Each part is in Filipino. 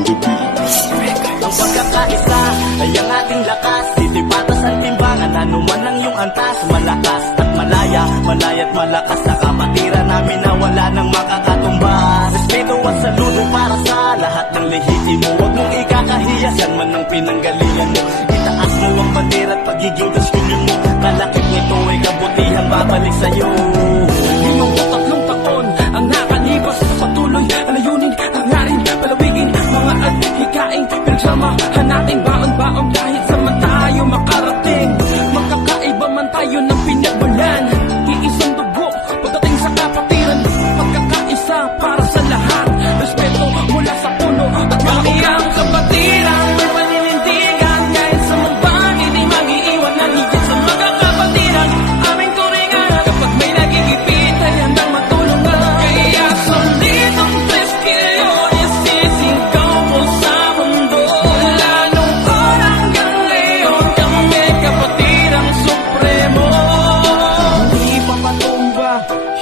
Ang pagkakaisa ay ang ating lakas. Di patas ang timbangan, anuman ang iyong antas. Malakas at malaya, malaya't malakas sa kapatiran namin na wala nang makakatumbas. Respeto at saludo para sa lahat ng lehitimo. Huwag mong ikakahiya, yan man ang pinanggalingan mo. Itaas mo ang bandera at pagiging Diyos-Union mo. Kalakip nito ay kabutihan babalik sa'yo. 53 taon ang nakalipas, patuloy alayunin, hangarin, palawigin, mga at hikaing pinagsamahan natin baon-baon kahit saan tayo makarating. Magkakaiba man tayo ng pinagmulan, iisang dugo pagdating sa kapatiran. Pagkakaisa para sa lahat, respeto mula sa puno at kami ang kapatiran. May paninindigan kahit sa mabang, hindi mag-iiwan ng higit sa mga kapatiran. Aming turingan kapag may nagigipit ay handang matulungan. Kaya solidong 3 kilyones sisigaw mo sa mundo. Mula nung orang hanggang ngayon, kami kapatirang supremo. Hindi papatumba,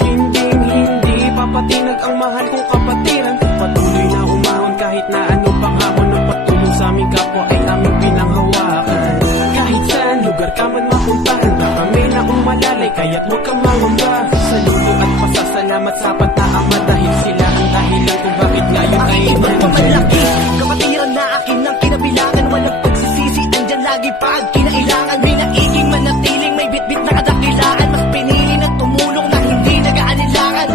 hindi papatinag ang mahal kong kapatiran. Patuloy na umahon kahit na ano pang hamon ng pagtulong sa aming kapwa ay aming pinanghawakan. Kahit saan lugar ka man mapuntahan, kami na umalalay kaya't huwag kang mangamba. Saludo at pasasalamat sa Ama dahil sila ang dahilan kung bakit ngayon ay Malaki, kapatiran na akin ng kinabilangan. Walang pagsisisi, andyan lagi pag kinailangan. May naiging manatiling, may bitbit na kadakilaan. Mas pinili na tumulong na hindi nag-aanilangan.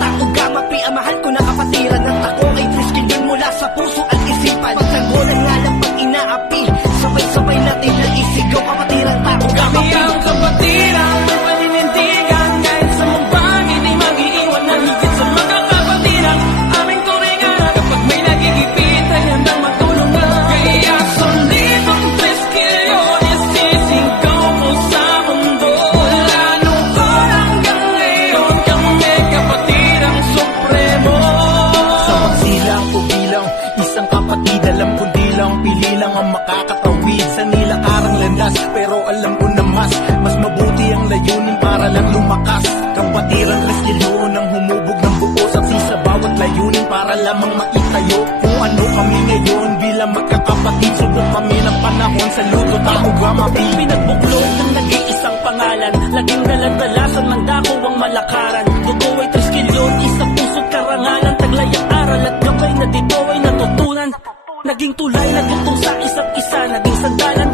Tako gamapi, ang mahal ko na kapatiran. At ako ay 3 kilyon mula sa puso at isipan. Pagsagonan nga lang pag inaapi, sabay-sabay natin na isigaw kapatiran. Tako kami gamapi, ang kapatiran. May paninindigan kahit sa mabang, hindi mag-iiwan ng higit sa mga kapatiran. Aming turingan kapag may nagigipit ay handang matulungan. Kaya solidong 3 kilyones sisigaw mo sa mundo. Mula nung orang hanggang ngayon, kami kapatirang supremo. sa magsilang o bilang isang kapatid, alam ko di lang pili lang ang makakatawid sa nilakarang landas. Pero alam ko na mas mabuti ang layunin para lang lumakas. Kapatiran 3 kilyon ang humubog ng buo sa sa bawat layunin para lamang maitayo kung ano kami ngayon bilang magkakapatid. Subok kami ng panahon sa luto tao gamapi. Pinagbuklod ng nag-iisang pangalan, laging daladalasan ng dako ang malakaran. Totoo ay 3 kilyon, isang puso't karangalan. Taglay ang aral at gabay na dito ay natutunan. Naging tulay, nagtutong sa isa't isa, naging sandalan